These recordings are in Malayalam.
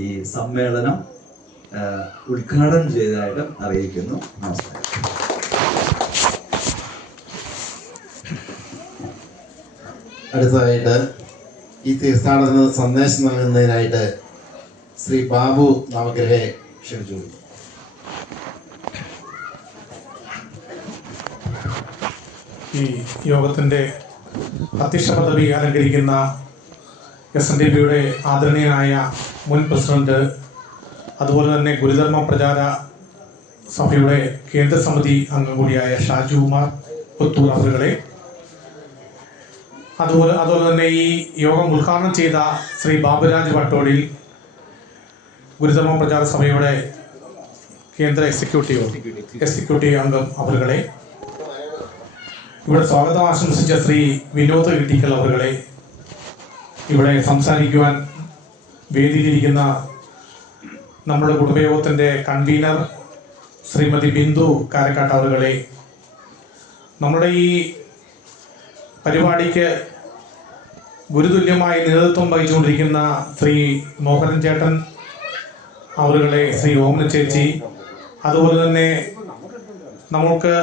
ഈ സമ്മേളനം ഉദ്ഘാടനം ചെയ്തതായിട്ട് അറിയിക്കുന്നു. നമസ്കാരം. അടുത്തതായിട്ട് ഈ തീർത്ഥാടന സന്ദേശം നൽകുന്നതിനായിട്ട് ശ്രീ ബാബു നവഗ്രഹെ ക്ഷണിച്ചു. ഈ യോഗത്തിൻ്റെ അധ്യക്ഷ പദവി അലങ്കരിക്കുന്ന SNDPയുടെ ആദരണീയനായ മുൻ പ്രസിഡന്റ്, അതുപോലെ തന്നെ ഗുരുധർമ്മ പ്രചാര സഭയുടെ കേന്ദ്ര സമിതി അംഗം കൂടിയായ ഷാജു കുമാർ പുത്തൂർ അവരുകളെ, അതുപോലെ തന്നെ ഈ യോഗം ഉദ്ഘാടനം ചെയ്ത ശ്രീ ബാബുരാജ് വട്ടോടിൽ, ഗുരുധർമ്മ പ്രചാര സഭയുടെ കേന്ദ്ര എക്സിക്യൂട്ടീവ് അംഗം അവരുകളെ, ഇവിടെ സ്വാഗതം ആശംസിച്ച ശ്രീ വിനോദ് കിട്ടിക്കൽ അവരുകളെ, ഇവിടെ സംസാരിക്കുവാൻ വേദിയിലിരിക്കുന്ന നമ്മുടെ കുടുംബയോഗത്തിൻ്റെ കൺവീനർ ശ്രീമതി ബിന്ദു കാരക്കാട്ട് അവരുകളെ, നമ്മുടെ ഈ പരിപാടിക്ക് ഗുരുതുല്യമായി നേതൃത്വം വഹിച്ചുകൊണ്ടിരിക്കുന്ന ശ്രീ മോഹനൻ ചേട്ടൻ അവരുകളെ, ശ്രീ ഓമന ചേച്ചി, അതുപോലെ തന്നെ നമുക്ക്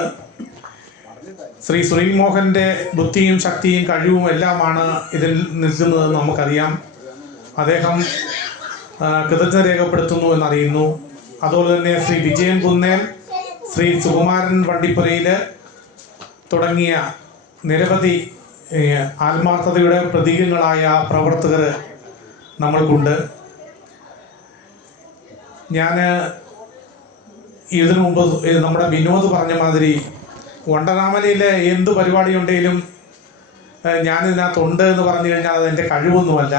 ശ്രീ സുനിൽ മോഹൻ്റെ ബുദ്ധിയും ശക്തിയും കഴിവും എല്ലാമാണ് ഇതിൽ നിൽക്കുന്നതെന്ന് നമുക്കറിയാം. അദ്ദേഹം കൃതജ്ഞത രേഖപ്പെടുത്തുന്നു എന്നറിയുന്നു. അതുപോലെ തന്നെ ശ്രീ വിജയൻ കുന്നേൽ, ശ്രീ സുകുമാരൻ വണ്ടിപ്പുരയിൽ തുടങ്ങിയ നിരവധി ആത്മാർത്ഥതയുടെ പ്രതീകങ്ങളായ പ്രവർത്തകർ നമ്മൾക്കുണ്ട്. ഞാൻ ഇതിനു മുമ്പ് നമ്മുടെ വിനോദ് പറഞ്ഞ മാതിരി വണ്ടനാമലയിൽ എന്ത് പരിപാടി ഉണ്ടെങ്കിലും ഞാനിതിനകത്തുണ്ട് എന്ന് പറഞ്ഞു കഴിഞ്ഞാൽ അതെൻ്റെ കഴിവൊന്നുമല്ല.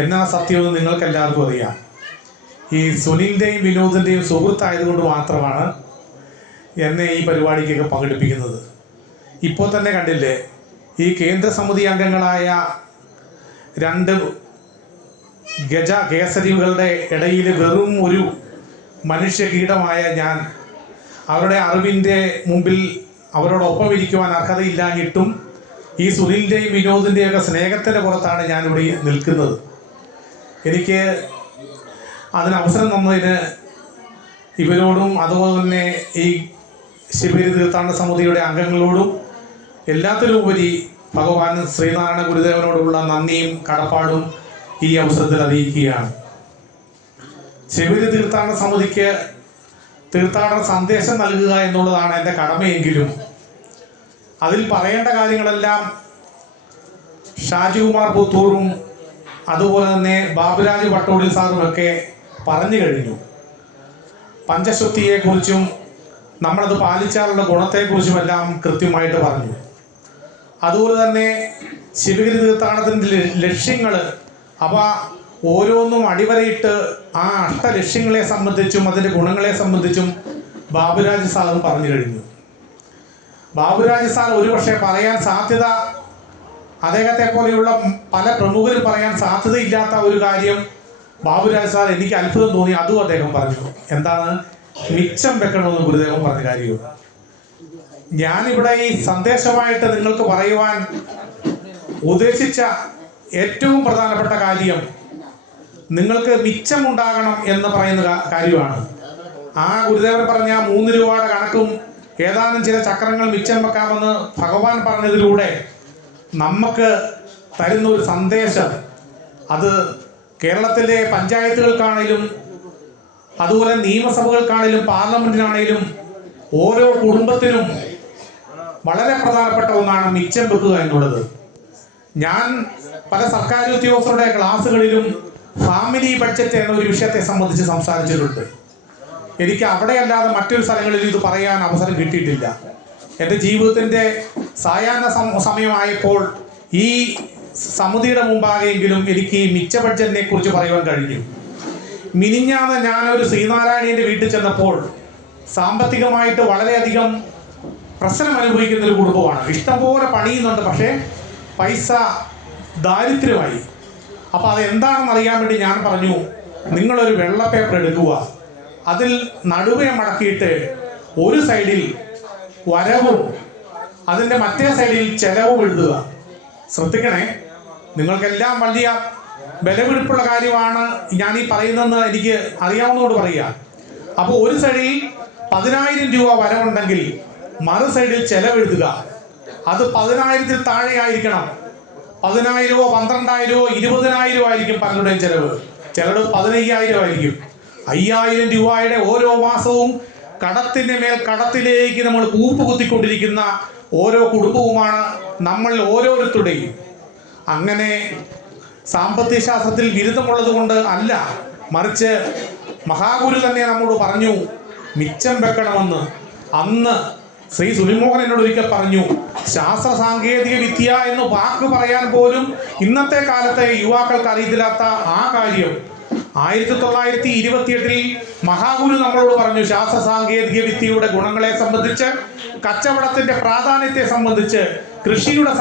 എന്നാ സത്യമെന്ന് നിങ്ങൾക്ക് എല്ലാവർക്കും അറിയാം. ഈ സുനിലിൻ്റെയും വിനോദിൻ്റെയും സുഹൃത്തായതുകൊണ്ട് മാത്രമാണ് എന്നെ ഈ പരിപാടിക്കൊക്കെ പങ്കെടുപ്പിക്കുന്നത്. ഇപ്പോൾ തന്നെ കണ്ടില്ലേ, ഈ കേന്ദ്ര സമിതി അംഗങ്ങളായ 2 കേസരികളുടെ ഇടയിൽ വെറും ഒരു മനുഷ്യ കീടമായ ഞാൻ അവരുടെ അറിവിൻ്റെ മുമ്പിൽ അവരോടൊപ്പം ഇരിക്കുവാൻ അർഹതയില്ലാഞ്ഞിട്ടും ഈ സുനിലിൻ്റെയും വിനോദിൻ്റെയൊക്കെ സ്നേഹത്തിൻ്റെ പുറത്താണ് ഞാനിവിടെ നിൽക്കുന്നത്. എനിക്ക് അതിന് അവസരം തന്നതിന് ഇവരോടും അതുപോലെ തന്നെ ഈ ശിബിര തീർത്ഥാടന സമിതിയുടെ അംഗങ്ങളോടും എല്ലാത്തിലുമുപരി ഭഗവാൻ ശ്രീനാരായണ ഗുരുദേവനോടുള്ള നന്ദിയും കടപ്പാടും ഈ അവസരത്തിൽ അറിയിക്കുകയാണ്. ശിബിര തീർത്ഥാടന സമിതിക്ക് തീർത്ഥാടന സന്ദേശം നൽകുക എന്നുള്ളതാണ് എൻ്റെ കടമയെങ്കിലും അതിൽ പറയേണ്ട കാര്യങ്ങളെല്ലാം ഷാജികുമാർ പുത്തൂറും അതുപോലെ തന്നെ ബാബുരാജ് വട്ടോടിൽ സാറുമൊക്കെ പറഞ്ഞു കഴിഞ്ഞു. പഞ്ചശുദ്ധിയെക്കുറിച്ചും നമ്മളത് പാലിച്ചാലുള്ള ഗുണത്തെക്കുറിച്ചുമെല്ലാം കൃത്യമായിട്ട് പറഞ്ഞു. അതുപോലെ തന്നെ ശിവഗിരി തീർത്ഥാടനത്തിൻ്റെ ലക്ഷ്യങ്ങൾ അവ ഓരോന്നും അടിവരയിട്ട് ആ അഷ്ടലക്ഷ്യങ്ങളെ സംബന്ധിച്ചും അതിൻ്റെ ഗുണങ്ങളെ സംബന്ധിച്ചും ബാബുരാജ് സാറും പറഞ്ഞു കഴിഞ്ഞു. ബാബുരാജ് സാർ ഒരുപക്ഷെ പറയാൻ സാധ്യത, അദ്ദേഹത്തെ പോലെയുള്ള പല പ്രമുഖരും പറയാൻ സാധ്യതയില്ലാത്ത ഒരു കാര്യം ബാബുരാജ് സാർ എനിക്ക് അത്ഭുതം തോന്നി. അതും അദ്ദേഹം പറഞ്ഞു. എന്താണ്? മിച്ചം വെക്കണമെന്ന് ഗുരുദേവൻ പറഞ്ഞ കാര്യം. ഞാനിവിടെ ഈ സന്ദേശമായിട്ട് നിങ്ങൾക്ക് പറയുവാൻ ഉദ്ദേശിച്ച ഏറ്റവും പ്രധാനപ്പെട്ട കാര്യം നിങ്ങൾക്ക് മിച്ചമുണ്ടാകണം എന്ന് പറയുന്ന കാര്യമാണ്. ആ ഗുരുദേവൻ പറഞ്ഞ 3 രൂപയുടെ കണക്കും ഏതാനും ചില ചക്രങ്ങൾ മിച്ചം വെക്കാമെന്ന് ഭഗവാൻ പറഞ്ഞതിലൂടെ നമുക്ക് തരുന്ന ഒരു സന്ദേശം, അത് കേരളത്തിലെ പഞ്ചായത്തുകൾക്കാണെങ്കിലും അതുപോലെ നിയമസഭകൾക്കാണെങ്കിലും പാർലമെന്റിനാണെങ്കിലും ഓരോ കുടുംബത്തിനും വളരെ പ്രധാനപ്പെട്ട ഒന്നാണ് മിച്ചം വെക്കുക എന്നുള്ളത്. ഞാൻ പല സർക്കാർ ഉദ്യോഗസ്ഥരുടെ ക്ലാസ്സുകളിലും ഫാമിലി ബഡ്ജറ്റ് എന്ന ഒരു വിഷയത്തെ സംബന്ധിച്ച് സംസാരിച്ചിട്ടുണ്ട്. എനിക്ക് അവിടെയല്ലാതെ മറ്റൊരു സ്ഥലങ്ങളിൽ ഇത് പറയാൻ അവസരം കിട്ടിയിട്ടില്ല. എൻ്റെ ജീവിതത്തിൻ്റെ സായാഹ്ന സമയമായപ്പോൾ ഈ സമിതിയുടെ മുമ്പാകെങ്കിലും എനിക്ക് ഈ മിച്ച ബഡ്ജറ്റിനെ കുറിച്ച് പറയുവാൻ കഴിഞ്ഞു. മിനിഞ്ഞാന്ന് ഞാനൊരു ശ്രീനാരായണീയൻ്റെ വീട്ടിൽ ചെന്നപ്പോൾ സാമ്പത്തികമായിട്ട് വളരെയധികം പ്രശ്നം അനുഭവിക്കുന്ന ഒരു കുടുംബമാണ്. ഇഷ്ടംപോലെ പണിയുന്നുണ്ട്, പക്ഷേ പൈസ ദാരിദ്ര്യമായി. അപ്പോൾ അതെന്താണെന്ന് അറിയാൻ വേണ്ടി ഞാൻ പറഞ്ഞു, നിങ്ങളൊരു വെള്ള പേപ്പർ എടുക്കുക, അതിൽ നടുവേ മടക്കിയിട്ട് ഒരു സൈഡിൽ വരവും അതിൻ്റെ മറ്റേ സൈഡിൽ ചെലവും എഴുതുക. ശ്രദ്ധിക്കണേ, നിങ്ങൾക്കെല്ലാം വലിയ ബലപിടിപ്പുള്ള കാര്യമാണ് ഞാൻ ഈ പറയുന്നതെന്ന് എനിക്ക് അറിയാവുന്നതോട് പറയുക. അപ്പോൾ ഒരു സൈഡിൽ 10,000 രൂപ വരവുണ്ടെങ്കിൽ മറു സൈഡിൽ ചെലവെഴുതുക. അത് 10,000-ൽ താഴെ ആയിരിക്കണം. 10,000-ഓ 12,000-ഓ 20,000-ഓ ആയിരിക്കും പലരുടെയും ചെലവ്. ചിലരുടെ 15,000 ആയിരിക്കും. 5,000 രൂപയുടെ ഓരോ മാസവും കടത്തിൻ്റെ മേൽ കടത്തിലേക്ക് നമ്മൾ കൂപ്പ് കുത്തിക്കൊണ്ടിരിക്കുന്ന ഓരോ കുടുംബവുമാണ് നമ്മൾ ഓരോരുത്തരുടെയും. അങ്ങനെ സാമ്പത്തിക ശാസ്ത്രത്തിൽ ബിരുദമുള്ളത് കൊണ്ട് അല്ല, മറിച്ച് മഹാഗുരു തന്നെ നമ്മോട് പറഞ്ഞു മിച്ചം വെക്കണമെന്ന്. അന്ന് ശ്രീ സുനിൽമോഹൻ എന്നോട് ഒരിക്കൽ പറഞ്ഞു, ശാസ്ത്ര സാങ്കേതിക വിദ്യ എന്ന് വാക്ക് പറയാൻ പോലും ഇന്നത്തെ കാലത്തെ യുവാക്കൾക്ക് അറിയത്തില്ലാത്ത ആ കാര്യം 1928-ൽ മഹാഗുരു നമ്മളോട് പറഞ്ഞു, ശാസ്ത്ര സാങ്കേതിക വിദ്യയുടെ ഗുണങ്ങളെ സംബന്ധിച്ച്, കച്ചവടത്തിന്റെ പ്രാധാന്യത്തെ സംബന്ധിച്ച്, കൃഷിയുടെ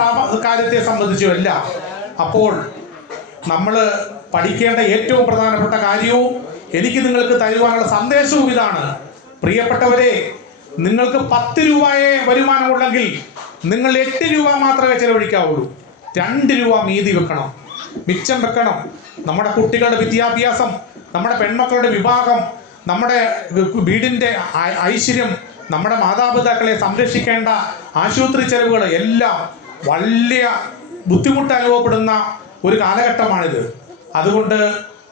കാര്യത്തെ സംബന്ധിച്ചും എല്ലാം. അപ്പോൾ നമ്മൾ പഠിക്കേണ്ട ഏറ്റവും പ്രധാനപ്പെട്ട കാര്യവും എനിക്ക് നിങ്ങൾക്ക് തരുവാനുള്ള സന്ദേശവും ഇതാണ്. പ്രിയപ്പെട്ടവരെ, നിങ്ങൾക്ക് 10 രൂപയെ വരുമാനമുണ്ടെങ്കിൽ നിങ്ങൾ 8 രൂപ മാത്രമേ ചെലവഴിക്കാവുള്ളൂ. 2 രൂപ മീതി വെക്കണം, മിച്ചം വെക്കണം. നമ്മുടെ കുട്ടികളുടെ വിദ്യാഭ്യാസം, നമ്മുടെ പെൺമക്കളുടെ വിവാഹം, നമ്മുടെ വീടിൻ്റെ ഐശ്വര്യം, നമ്മുടെ മാതാപിതാക്കളെ സംരക്ഷിക്കേണ്ട ആശുപത്രി ചെലവുകൾ എല്ലാം വലിയ ബുദ്ധിമുട്ട് അനുഭവപ്പെടുന്ന ഒരു കാലഘട്ടമാണിത്. അതുകൊണ്ട്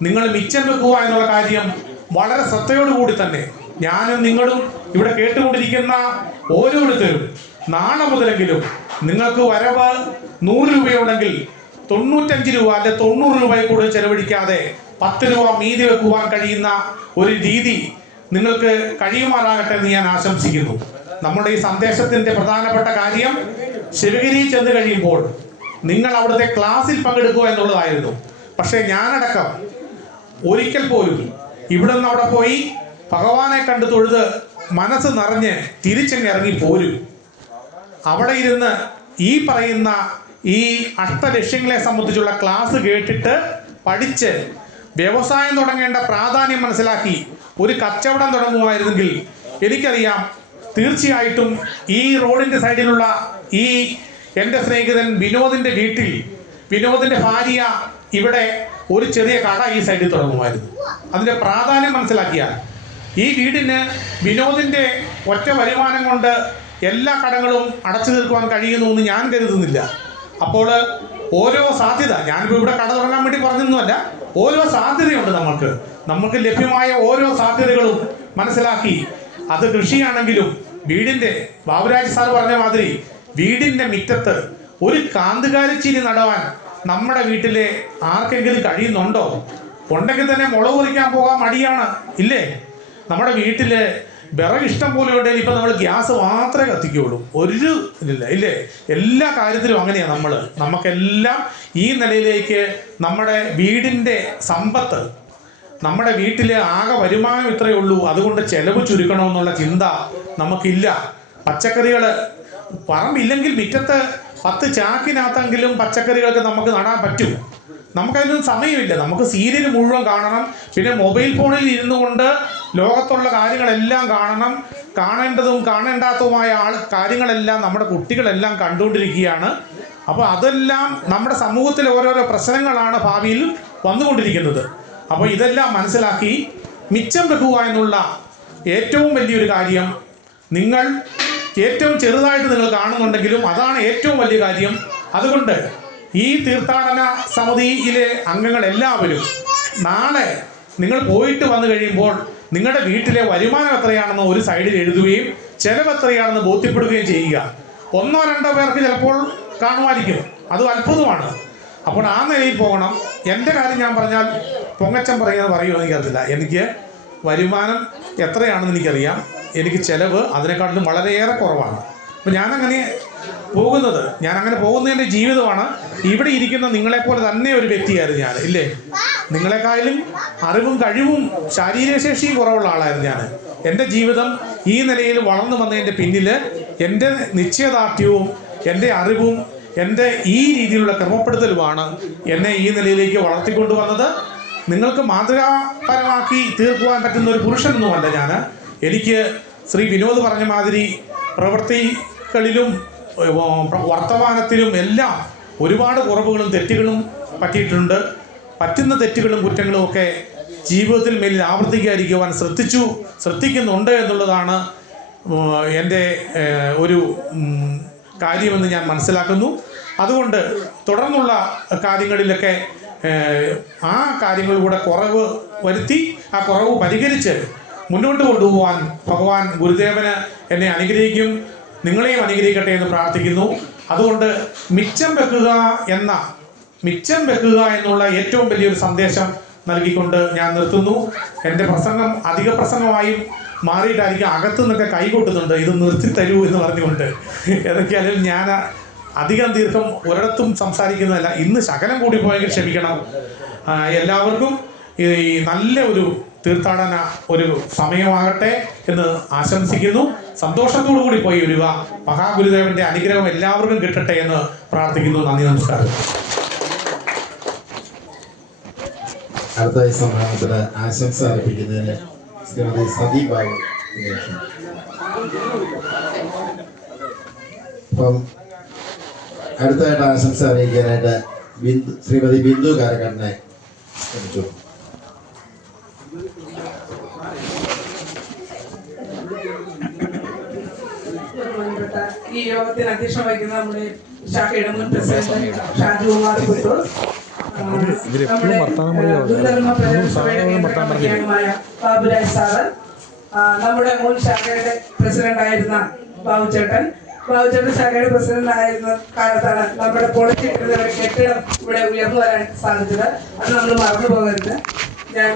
നിങ്ങൾ മിച്ചം വെക്കുക എന്നുള്ള കാര്യം വളരെ ശ്രദ്ധയോടുകൂടി തന്നെ ഞാനും നിങ്ങളും ഇവിടെ കേട്ടുകൊണ്ടിരിക്കുന്ന ഓരോരുത്തരും നാളെ മുതലെങ്കിലും നിങ്ങൾക്ക് വരവ് 100 രൂപയുണ്ടെങ്കിൽ 95 രൂപ അല്ലെ 90 രൂപയിൽ കൂടുതൽ ചെലവഴിക്കാതെ 10 രൂപ മീതി വെക്കുവാൻ കഴിയുന്ന ഒരു രീതി നിങ്ങൾക്ക് കഴിയുമാറാകട്ടെ എന്ന് ഞാൻ ആശംസിക്കുന്നു. നമ്മുടെ ഈ സന്ദേശത്തിൻ്റെ പ്രധാനപ്പെട്ട കാര്യം ശിവഗിരി ചെന്ന് കഴിയുമ്പോൾ നിങ്ങൾ അവിടുത്തെ ക്ലാസ്സിൽ പങ്കെടുക്കുക എന്നുള്ളതായിരുന്നു. പക്ഷേ ഞാനടക്കം ഒരിക്കൽ പോലും ഇവിടെ നിന്ന് അവിടെ പോയി ഭഗവാനെ കണ്ട് തൊഴുത് മനസ്സ് നിറഞ്ഞ് തിരിച്ചങ്ങ് ഇറങ്ങി പോരും. അവിടെ ഇരുന്ന് ഈ പറയുന്ന ഈ അഷ്ടലക്ഷ്യങ്ങളെ സംബന്ധിച്ചുള്ള ക്ലാസ് കേട്ടിട്ട് പഠിച്ച് വ്യവസായം തുടങ്ങേണ്ട പ്രാധാന്യം മനസ്സിലാക്കി ഒരു കച്ചവടം തുടങ്ങുമായിരുന്നെങ്കിൽ എനിക്കറിയാം തീർച്ചയായിട്ടും ഈ റോഡിൻ്റെ സൈഡിലുള്ള ഈ എൻ്റെ സ്നേഹിതൻ വിനോദിൻ്റെ വീട്ടിൽ വിനോദിൻ്റെ ഭാര്യ ഇവിടെ ഒരു ചെറിയ കട ഈ സൈഡിൽ തുടങ്ങുമായിരുന്നു. അതിൻ്റെ പ്രാധാന്യം മനസ്സിലാക്കിയാൽ ഈ വീടിന് വിനോദിൻ്റെ ഒറ്റ വരുമാനം കൊണ്ട് എല്ലാ കടകളും അടച്ചു തീർക്കുവാൻ കഴിയുന്നു എന്ന് ഞാൻ കരുതുന്നില്ല. അപ്പോൾ ഓരോ സാധ്യത, ഞാനിപ്പോൾ ഇവിടെ കട തുടങ്ങാൻ വേണ്ടി പറഞ്ഞൊന്നുമല്ല, ഓരോ സാധ്യതയുണ്ട് നമുക്ക് ലഭ്യമായ ഓരോ സാധ്യതകളും മനസ്സിലാക്കി അത് കൃഷിയാണെങ്കിലും വീടിൻ്റെ ബാബുരാജ് സാർ പറഞ്ഞ മാതിരി വീടിൻ്റെ മുറ്റത്ത് ഒരു കാന്തുകാരിച്ചീനി നടുവാൻ നമ്മുടെ വീട്ടിലെ ആർക്കെങ്കിലും കഴിയുന്നുണ്ടോ? ഉണ്ടെങ്കിൽ തന്നെ മുളക് പറിക്കാൻ പോകാൻ മടിയാണ്, ഇല്ലേ? നമ്മുടെ വീട്ടിൽ വിറക് ഇഷ്ടം പോലെ ഉണ്ടെങ്കിൽ ഇപ്പം നമ്മൾ ഗ്യാസ് മാത്രമേ കത്തിക്കുകയുള്ളൂ, ഒരു ഇല്ല, ഇല്ലേ? എല്ലാ കാര്യത്തിലും അങ്ങനെയാണ്. നമുക്കെല്ലാം ഈ നിലയിലേക്ക് നമ്മുടെ വീടിൻ്റെ സമ്പത്ത്, നമ്മുടെ വീട്ടിലെ ആകെ വരുമാനം ഇത്രയേ ഉള്ളൂ, അതുകൊണ്ട് ചെലവ് ചുരുക്കണമെന്നുള്ള ചിന്ത നമുക്കില്ല. പച്ചക്കറികൾ പറമ്പില്ലെങ്കിൽ മുറ്റത്ത് 10 ചാക്കിനകത്തെങ്കിലും പച്ചക്കറികൾക്ക് നമുക്ക് നടാൻ പറ്റും. നമുക്കതിനൊന്നും സമയമില്ല. നമുക്ക് സീരിയൽ മുഴുവൻ കാണണം, പിന്നെ മൊബൈൽ ഫോണിൽ ഇരുന്നു കൊണ്ട് ലോകത്തുള്ള കാര്യങ്ങളെല്ലാം കാണണം. കാണേണ്ടതും കാണേണ്ടാത്തതുമായ കാര്യങ്ങളെല്ലാം നമ്മുടെ കുട്ടികളെല്ലാം കണ്ടുകൊണ്ടിരിക്കുകയാണ്. അപ്പോൾ അതെല്ലാം നമ്മുടെ സമൂഹത്തിലെ ഓരോരോ പ്രശ്നങ്ങളാണ് ഭാവിയിൽ വന്നുകൊണ്ടിരിക്കുന്നത്. അപ്പോൾ ഇതെല്ലാം മനസ്സിലാക്കി മിച്ചം വെക്കുക എന്നുള്ള ഏറ്റവും വലിയൊരു കാര്യം നിങ്ങൾ ഏറ്റവും ചെറുതായിട്ട് നിങ്ങൾ കാണുന്നുണ്ടെങ്കിലും അതാണ് ഏറ്റവും വലിയ കാര്യം. അതുകൊണ്ട് ഈ തീർത്ഥാടന സമിതിയിലെ അംഗങ്ങളെല്ലാവരും നാളെ നിങ്ങൾ പോയിട്ട് വന്നു കഴിയുമ്പോൾ നിങ്ങളുടെ വീട്ടിലെ വരുമാനം എത്രയാണെന്ന് ഒരു സൈഡിൽ എഴുതുകയും ചെലവ് എത്രയാണെന്ന് ബോധ്യപ്പെടുകയും ചെയ്യുക. 1-2 പേർക്ക് ചിലപ്പോൾ കാണുമായിരിക്കും, അത് അത്ഭുതമാണ്. അപ്പോൾ ആ നിലയിൽ പോകണം. എൻ്റെ കാര്യം ഞാൻ പറഞ്ഞാൽ പൊങ്ങച്ചം പറയുമെന്ന് എനിക്കറിയില്ല. എനിക്ക് വരുമാനം എത്രയാണെന്ന് എനിക്കറിയാം, എനിക്ക് ചിലവ് അതിനെക്കാട്ടിലും വളരെയേറെ കുറവാണ്. അപ്പോൾ ഞാനങ്ങനെ പോകുന്നതിൻ്റെ ജീവിതമാണ്. ഇവിടെ ഇരിക്കുന്ന നിങ്ങളെപ്പോലെ തന്നെ ഒരു വ്യക്തിയായിരുന്നു ഞാൻ, ഇല്ലേ? നിങ്ങളെക്കാളും അറിവും കഴിവും ശാരീരിക ശേഷിയും കുറവുള്ള ആളായിരുന്നു ഞാൻ. എൻ്റെ ജീവിതം ഈ നിലയിൽ വളർന്നു വന്നതിൻ്റെ പിന്നിൽ എൻ്റെ നിശ്ചയദാർഢ്യവും എൻ്റെ അറിവും എൻ്റെ ഈ രീതിയിലുള്ള ക്രമപ്പെടുത്തലുമാണ് എന്നെ ഈ നിലയിലേക്ക് വളർത്തിക്കൊണ്ടുവന്നത്. നിങ്ങൾക്ക് മാതൃകാപരമാക്കി തീർക്കുവാൻ പറ്റുന്ന ഒരു പുരുഷനൊന്നുമല്ല ഞാൻ. എനിക്ക് ശ്രീ വിനോദ് പറഞ്ഞ മാതിരി പ്രവൃത്തികളിലും വർത്തമാനത്തിലും എല്ലാം ഒരുപാട് കുറവുകളും തെറ്റുകളും പറ്റിയിട്ടുണ്ട്. പറ്റുന്ന തെറ്റുകളും കുറ്റങ്ങളും ഒക്കെ ജീവിതത്തിൽ മേലിൽ ആവർത്തിക്കാതിരിക്കുവാൻ ശ്രദ്ധിക്കുന്നുണ്ട് എന്നുള്ളതാണ് എൻ്റെ ഒരു കാര്യമെന്ന് ഞാൻ മനസ്സിലാക്കുന്നു. അതുകൊണ്ട് തുടർന്നുള്ള കാര്യങ്ങളിലൊക്കെ ആ കാര്യങ്ങളിലൂടെ കുറവ് വരുത്തി ആ കുറവ് പരിഹരിച്ച് മുന്നോട്ട് കൊണ്ടുപോകാൻ ഭഗവാൻ ഗുരുദേവന് എന്നെ അനുഗ്രഹിക്കും, നിങ്ങളെയും അനുഗ്രഹിക്കട്ടെ എന്ന് പ്രാർത്ഥിക്കുന്നു. അതുകൊണ്ട് മിച്ചം വെക്കുക എന്നുള്ള ഏറ്റവും വലിയൊരു സന്ദേശം നൽകിക്കൊണ്ട് ഞാൻ നിർത്തുന്നു. എൻ്റെ പ്രസംഗം അധിക പ്രസംഗമായും മാറിയിട്ടായിരിക്കും അകത്തു നിന്നൊക്കെ കൈകൊട്ടുന്നുണ്ട്, ഇത് നിർത്തി തരൂ എന്ന് പറഞ്ഞുകൊണ്ട്. ഏതൊക്കെയായാലും ഞാൻ അധികം ദീർഘം ഒരിടത്തും സംസാരിക്കുന്നതല്ല. ഇന്ന് ശകലം കൂടി പോയെങ്കിൽ ക്ഷമിക്കണം. എല്ലാവർക്കും ഈ നല്ല ഒരു തീർത്ഥാടന ഒരു സമയമാകട്ടെ എന്ന് ആശംസിക്കുന്നു. സന്തോഷത്തോടു കൂടി പോയി വരിക. മഹാഗുരുദേവന്റെ അനുഗ്രഹം എല്ലാവർക്കും കിട്ടട്ടെ എന്ന് പ്രാർത്ഥിക്കുന്നു. നന്ദി, നമസ്കാരം. അടുത്ത സമ്മേളനത്തിന് ആശംസ അർപ്പിക്കുന്നതിന് ശ്രീമതി സതി ബാബു. അപ്പം അടുത്തായിട്ട് ആശംസ അറിയിക്കാനായിട്ട് ശ്രീമതി ബിന്ദു കാരക്കാരനെ ക്ഷണിച്ചു. ഈ യോഗത്തിന് അധ്യക്ഷം വഹിക്കുന്ന നമ്മുടെ ശാഖയുടെ മുൻ പ്രസിഡന്റ് ഷാജുകുമാർ പുത്തൂർ, ബാബുരാജ് സാറ്, നമ്മുടെ മുൻ ശാഖയുടെ പ്രസിഡന്റ് ആയിരുന്ന ബാബുചേട്ടൻ ശാഖയുടെ പ്രസിഡന്റ് ആയിരുന്ന കാലത്താണ് നമ്മുടെ പൊളിച്ചിട്ടിരുന്ന ഒരു കെട്ടിടം ഇവിടെ ഉയർന്നു വരാൻ സാധിച്ചത്. അത് നമ്മൾ മറന്നു പോകരുത്. ഞാൻ